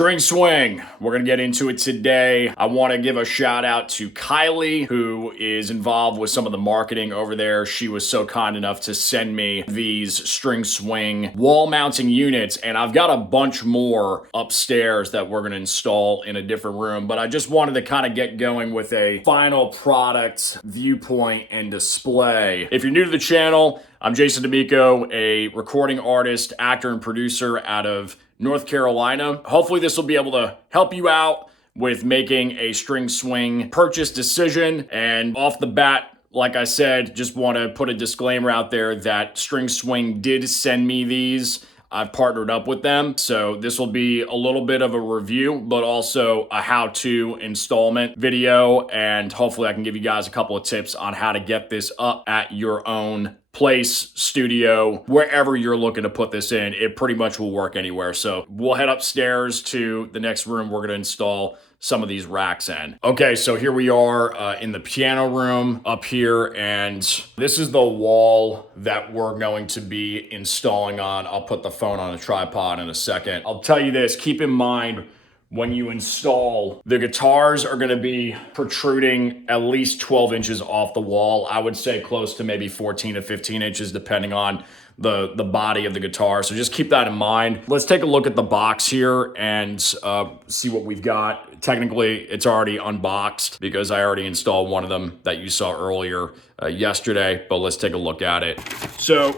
String swing, we're gonna get into it today. I wanna give a shout out to Kylie, who is involved with some of the marketing over there. She was so kind enough to send me these string swing wall mounting units, and I've got a bunch more upstairs that we're gonna install in a different room, but I just wanted to kind of get going with a final product viewpoint and display. If you're new to the channel, I'm Jason Damico, a recording artist, actor, and producer out of North Carolina. Hopefully this will be able to help you out with making a string swing purchase decision. And off the bat, like I said, just want to put a disclaimer out there that String Swing did send me these. I've partnered up with them. So this will be a little bit of a review, but also a how-to installment video. And hopefully I can give you guys a couple of tips on how to get this up at your own place, studio, wherever you're looking to put this in. It pretty much will work anywhere. So we'll head upstairs to the next room we're going to install some of these racks in. Okay, so here we are in the piano room up here, and this is the wall that we're going to be installing on. I'll put the phone on a tripod in a second. I'll tell you this, keep in mind, when you install, the guitars are gonna be protruding at least 12 inches off the wall. I would say close to maybe 14 to 15 inches, depending on the body of the guitar. So just keep that in mind. Let's take a look at the box here and see what we've got. Technically, it's already unboxed because I already installed one of them that you saw earlier yesterday, but let's take a look at it. So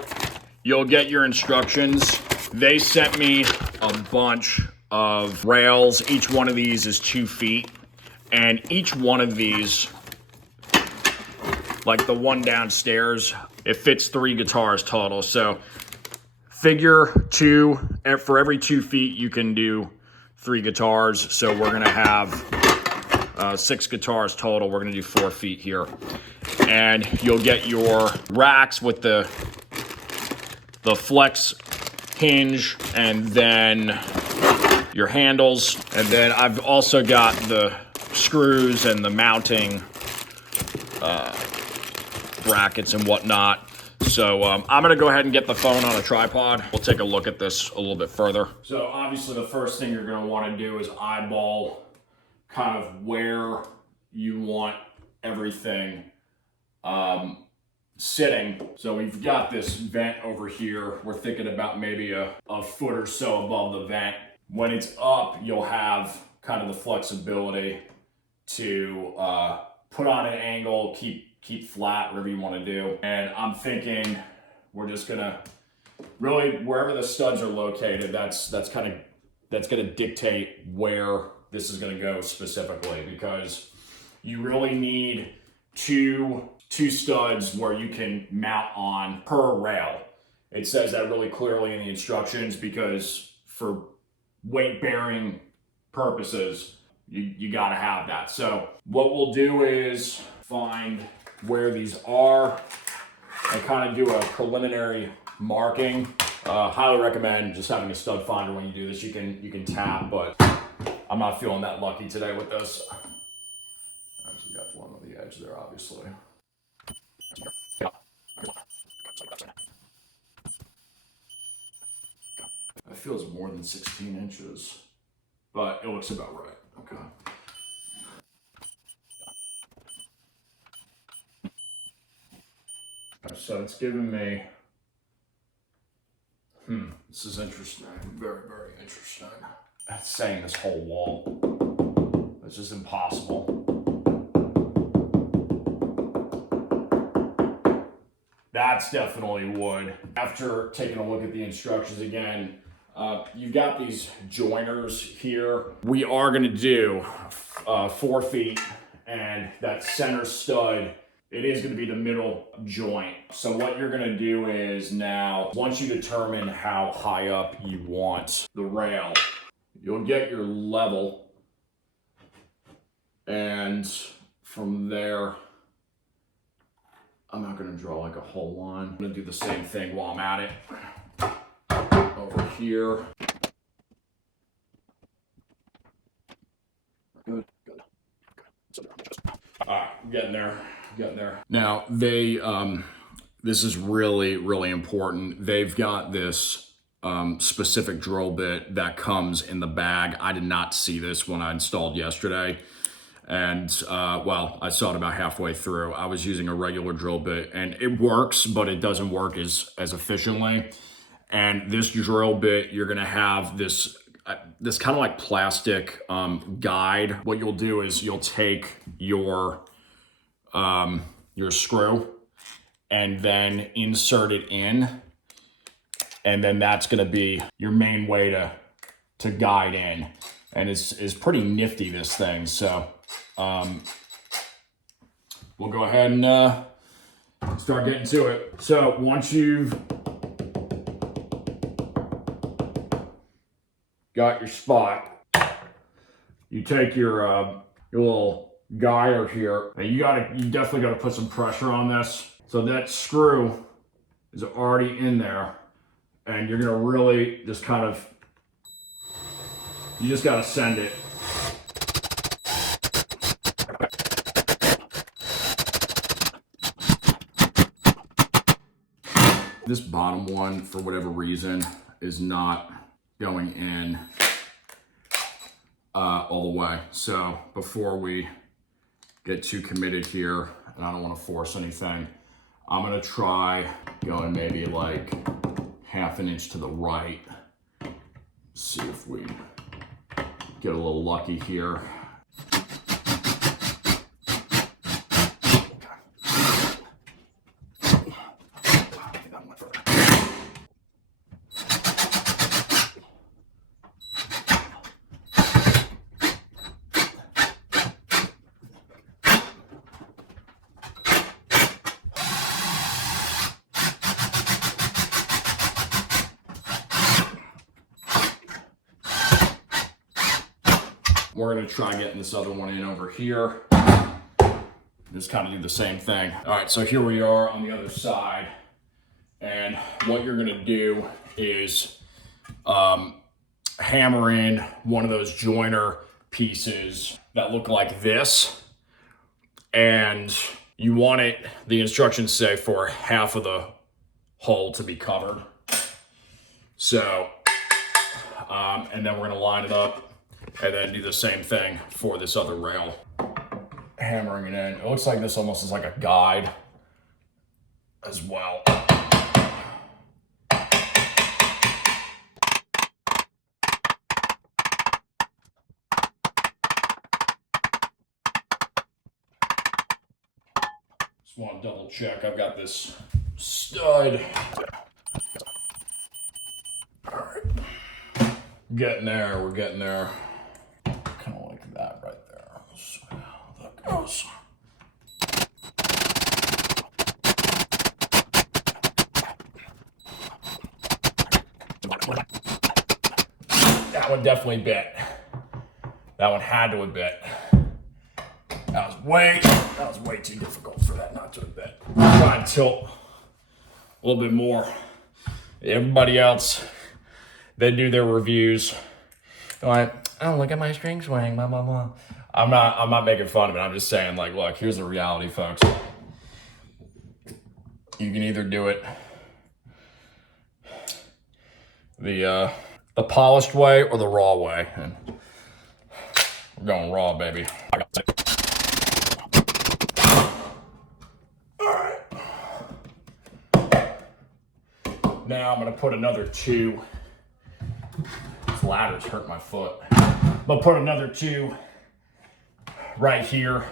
you'll get your instructions. They sent me a bunch of rails. Each one of these is 2 feet, and each one of these, like the one downstairs, it fits 3 guitars total. So figure 2, for every 2 feet you can do 3 guitars. So we're gonna have 6 guitars total. We're gonna do 4 feet here, and you'll get your racks with the flex hinge, and then your handles, and then I've also got the screws and the mounting brackets and whatnot. So I'm gonna go ahead and get the phone on a tripod. We'll take a look at this a little bit further. So obviously the first thing you're gonna wanna do is eyeball kind of where you want everything sitting. So we've got this vent over here. We're thinking about maybe a foot or so above the vent. When it's up, you'll have kind of the flexibility to put on an angle, keep flat, whatever you want to do. And I'm thinking we're just gonna really, wherever the studs are located, that's gonna dictate where this is gonna go specifically, because you really need two studs where you can mount on per rail. It says that really clearly in the instructions, because for weight bearing purposes, you gotta have that. So what we'll do is find where these are and kind of do a preliminary marking. Highly recommend just having a stud finder when you do this. You can tap, but I'm not feeling that lucky today with this. So you got one on the edge there, obviously. It feels more than 16 inches, but it looks about right. Okay. So it's giving me, this is interesting. Very, very interesting. It's saying this whole wall. It's just impossible. That's definitely wood. After taking a look at the instructions again, you've got these joiners here. We are gonna do 4 feet, and that center stud, it is gonna be the middle joint. So what you're gonna do is now, once you determine how high up you want the rail, you'll get your level, and from there, I'm not gonna draw like a whole line. I'm gonna do the same thing while I'm at it. Over here. Good. All right, getting there. Now they, this is really, really important. They've got this specific drill bit that comes in the bag. I did not see this when I installed yesterday. And well, I saw it about halfway through. I was using a regular drill bit and it works, but it doesn't work as efficiently. And this drill bit, you're gonna have this kind of like plastic guide. What you'll do is you'll take your screw and then insert it in. And then that's gonna be your main way to guide in. And it's pretty nifty, this thing. So we'll go ahead and start getting to it. So once you've got your spot, you take your little guide here, and you definitely gotta put some pressure on this. So that screw is already in there, and you're gonna really just kind of, you just gotta send it. This bottom one, for whatever reason, is not going in all the way. So before we get too committed here, and I don't want to force anything, I'm gonna try going maybe like ½ an inch to the right. See if we get a little lucky here. We're gonna try getting this other one in over here. Just kind of do the same thing. All right, so here we are on the other side. And what you're gonna do is hammer in one of those joiner pieces that look like this. And you want it, the instructions say, for half of the hole to be covered. So, and then we're gonna line it up and then do the same thing for this other rail. Hammering it in. It looks like this almost is like a guide as well. Just want to double check. I've got this stud. All right. Getting there, we're getting there. Kind of like that right there. So that goes. That one definitely bit. That one had to have bit. That was way too difficult for that not to have bit. Try and tilt a little bit more. Everybody else, they do their reviews. They're like, oh, look at my string swing, blah, blah, blah. I'm not making fun of it. I'm just saying, like, look, here's the reality, folks. You can either do it the polished way or the raw way. And we're going raw, baby. All right. Now I'm gonna put another 2. This ladder's hurt my foot. But put another 2 right here,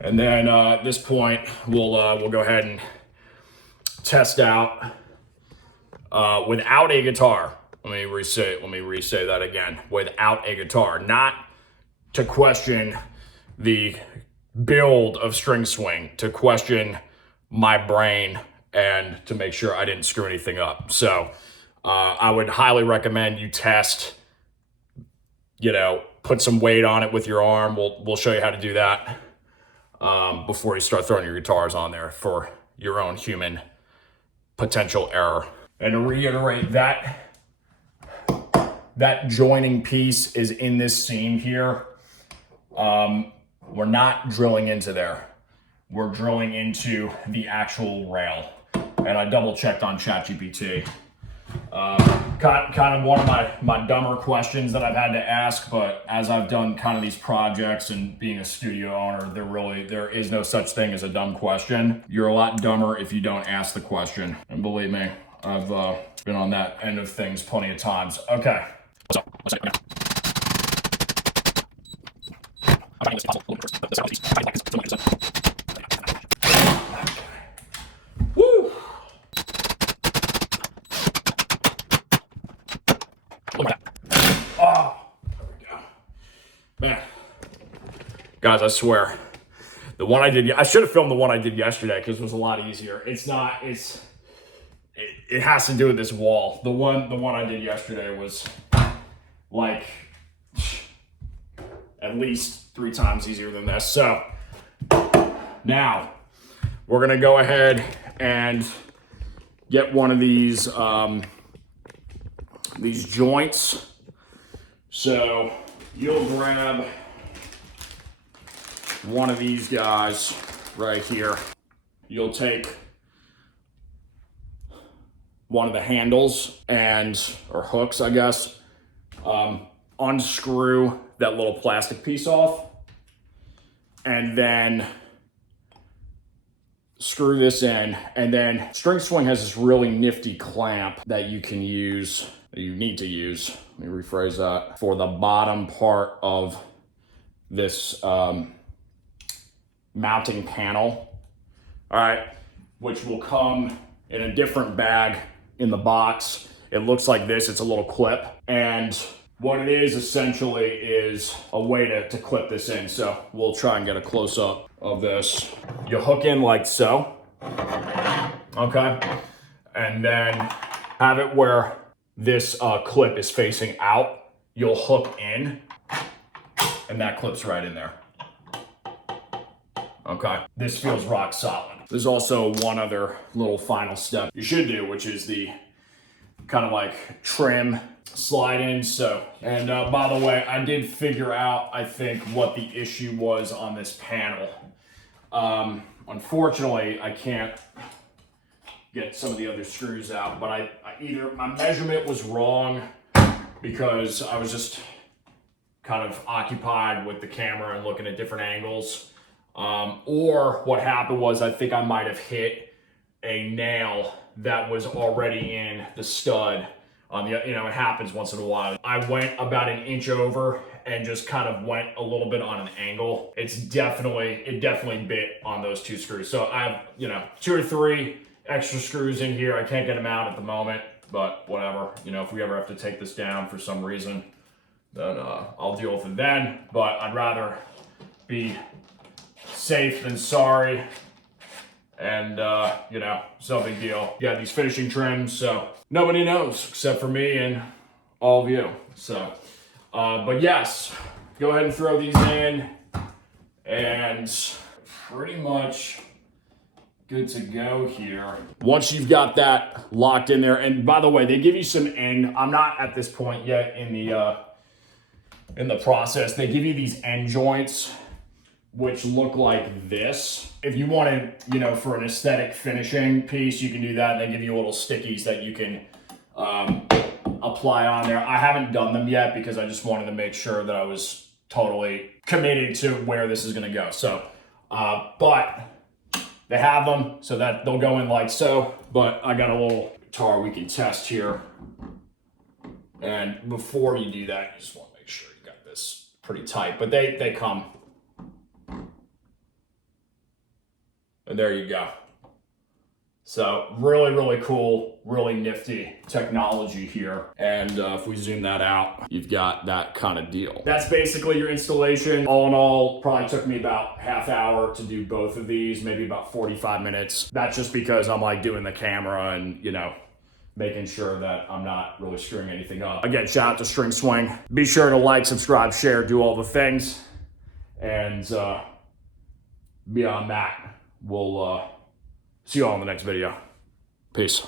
and then at this point we'll go ahead and test out without a guitar. Let me re-say that again. Without a guitar, not to question the build of String Swing, to question my brain and to make sure I didn't screw anything up. So I would highly recommend you test, put some weight on it with your arm. We'll show you how to do that before you start throwing your guitars on there for your own human potential error. And to reiterate, that joining piece is in this seam here. We're not drilling into there. We're drilling into the actual rail. And I double checked on ChatGPT. Kind of one of my dumber questions that I've had to ask, but as I've done kind of these projects and being a studio owner, there is no such thing as a dumb question. You're a lot dumber if you don't ask the question. And believe me, I've been on that end of things plenty of times. Okay. Woo! Oh, there we go. Man, guys, I swear, the one I did, I should have filmed the one I did yesterday because it was a lot easier. It has to do with this wall. The one I did yesterday was like at least 3 times easier than this. So now we're gonna go ahead and get one of these joints. So you'll grab one of these guys right here. You'll take one of the handles or hooks, I guess, unscrew that little plastic piece off, and then screw this in. And then String Swing has this really nifty clamp that you can use, that you need to use, let me rephrase that, for the bottom part of this mounting panel. All right, which will come in a different bag in the box. It looks like this, it's a little clip. And what it is essentially is a way to clip this in. So we'll try and get a close up of this. You hook in like so, okay? And then have it where this clip is facing out. You'll hook in, and that clips right in there. Okay, this feels rock solid. There's also one other little final step you should do, which is the kind of like trim slide in. So, and by the way, I did figure out, I think, what the issue was on this panel. Unfortunately, I can't get some of the other screws out, but either my measurement was wrong because I was just kind of occupied with the camera and looking at different angles. Or what happened was I think I might have hit a nail that was already in the stud on the, it happens once in a while. I went about an inch over and just kind of went a little bit on an angle. It definitely bit on those 2 screws. So I have, 2 or 3 extra screws in here. I can't get them out at the moment, but whatever. If we ever have to take this down for some reason, then I'll deal with it then. But I'd rather be safe than sorry. And, it's no big deal. You got these finishing trims, so nobody knows except for me and all of you. So, but yes, go ahead and throw these in, and pretty much good to go here. Once you've got that locked in there, and by the way, they give you some end. I'm not at this point yet in the process. They give you these end joints, which look like this. If you wanted, for an aesthetic finishing piece, you can do that. They give you little stickies that you can apply on there. I haven't done them yet because I just wanted to make sure that I was totally committed to where this is gonna go. So, but they have them so that they'll go in like so, but I got a little guitar we can test here. And before you do that, you just wanna make sure you got this pretty tight, but they come. And there you go. So really, really cool, really nifty technology here. And if we zoom that out, you've got that kind of deal. That's basically your installation. All in all, probably took me about half hour to do both of these, maybe about 45 minutes. That's just because I'm like doing the camera and, making sure that I'm not really screwing anything up. Again, shout out to String Swing. Be sure to like, subscribe, share, do all the things. And beyond that, we'll see you all in the next video. Peace.